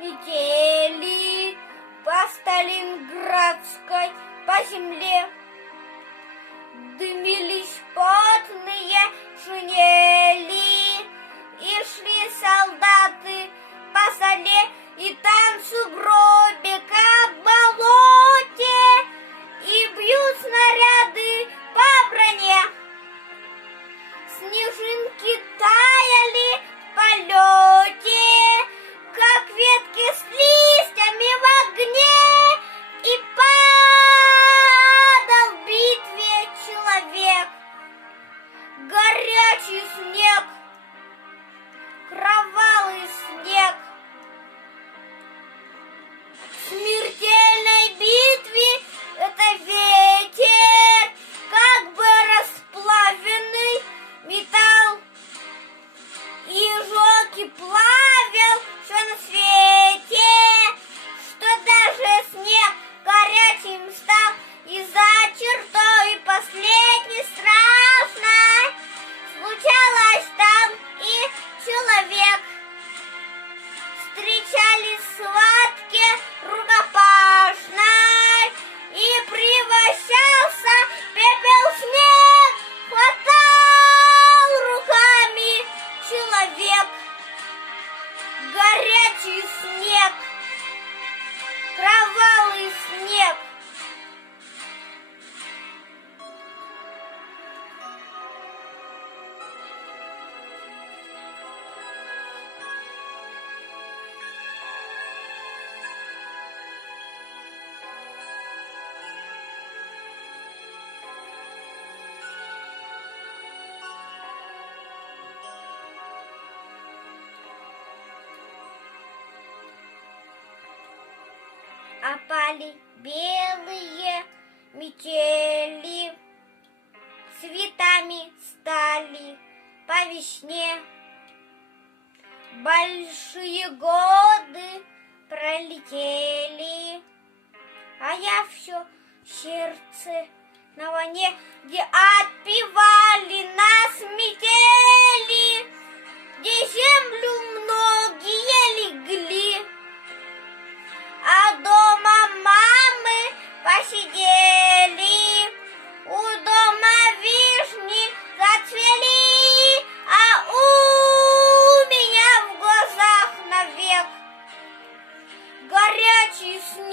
летели по Сталинградской, по земле. Дымились потные шинели, и шли солдаты по соле, и там в сугробе, как в болоте, и бьют снаряды по броне. Снежинки таяли в полете, как ветки с листьями в огне, и падал в битве человек. Горячий снег, кровавый снег. В смертельной битве это ветер, как бы расплавленный металл, и жёг и плавил все на свете, что даже снег горячим стал, и за чертой последней страшной случалось там и человек. Встречались в схватке рукопашной, и превращался пепел в снег, хватал руками человек. Горячий снег, кровавый снег. Опали белые метели, цветами стали по весне. Большие годы пролетели, а я все сердце на войне, где отпевали нас метели, где землю многие легли. А дома мамы посидели, у дома вишни зацвели, а у меня в глазах навек горячий снег.